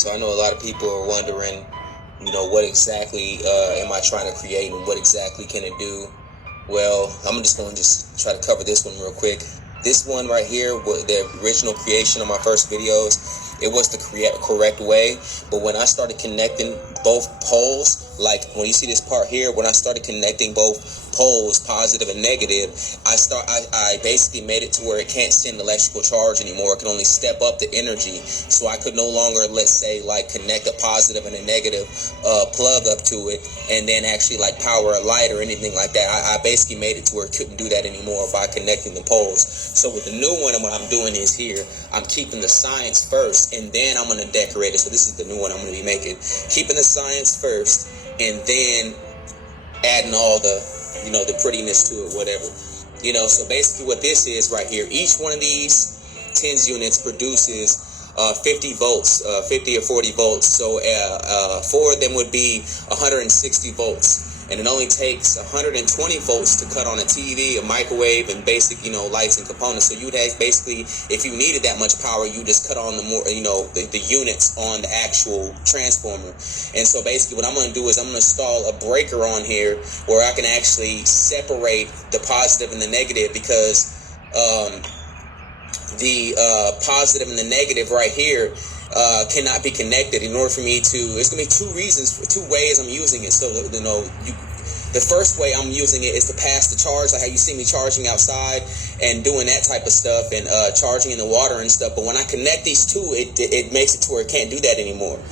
So I know a lot of people are wondering, what exactly am I trying to create and what exactly can it do? Well, I'm just going to try to cover this one real quick. This one right here, the original creation of my first videos, it was the correct way. But when I started connecting both poles, like when you see this part here, when I started connecting both poles, positive and negative, I basically made it to where it can't send electrical charge anymore. It can only step up the energy. So I could no longer, let's say, like connect a positive and a negative plug up to it and then actually like power a light or anything like that. I basically made it to where it couldn't do that anymore by connecting the poles. So with the new one, what I'm doing is here, I'm keeping the science first and then I'm going to decorate it. So this is the new one I'm going to be making. Keeping the science first and then adding all the, the prettiness to it, whatever. So basically what this is right here, each one of these TENS units produces 50 volts, 50 or 40 volts. So 4 of them would be 160 volts. And it only takes 120 volts to cut on a TV, a microwave, and basic, lights and components. So you'd have basically, if you needed that much power, you just cut on the more, the units on the actual transformer. And so basically what I'm going to do is I'm going to install a breaker on here where I can actually separate the positive and the negative, because the positive and the negative right here cannot be connected. In order for me to, it's going to be two ways I'm using it. So, the first way I'm using it is to pass the charge, like how you see me charging outside and doing that type of stuff and charging in the water and stuff. But when I connect these two, it makes it to where it can't do that anymore.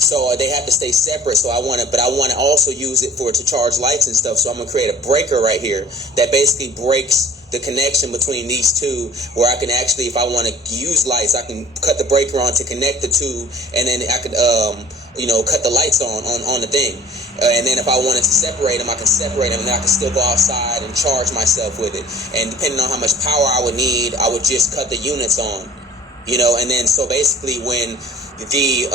So they have to stay separate. So I want to also use it to charge lights and stuff. So I'm going to create a breaker right here that basically breaks the connection between these two, where I can actually, if I want to use lights, I can cut the breaker on to connect the two, and then I could, cut the lights on the thing. And then if I wanted to separate them, I can separate them, and then I can still go outside and charge myself with it. And depending on how much power I would need, I would just cut the units on, and then so basically when the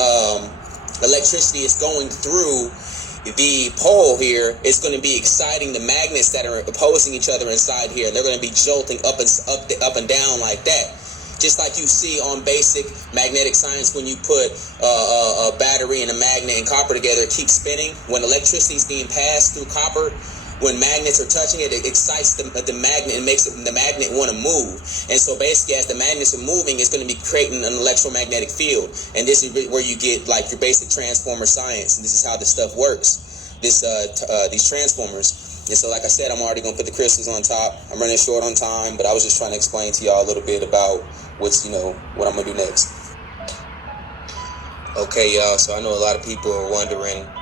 electricity is going through the pole here, it's going to be exciting the magnets that are opposing each other inside here. They're going to be jolting up and down like that, just like you see on basic magnetic science when you put a battery and a magnet and copper together. It keeps spinning. When electricity is being passed through copper, when magnets are touching it, it excites the magnet and makes the magnet want to move. And so basically, as the magnets are moving, it's going to be creating an electromagnetic field. And this is where you get like your basic transformer science. And this is how this stuff works. These transformers. And so, like I said, I'm already going to put the crystals on top. I'm running short on time, but I was just trying to explain to y'all a little bit about what I'm going to do next. Okay, y'all. So I know a lot of people are wondering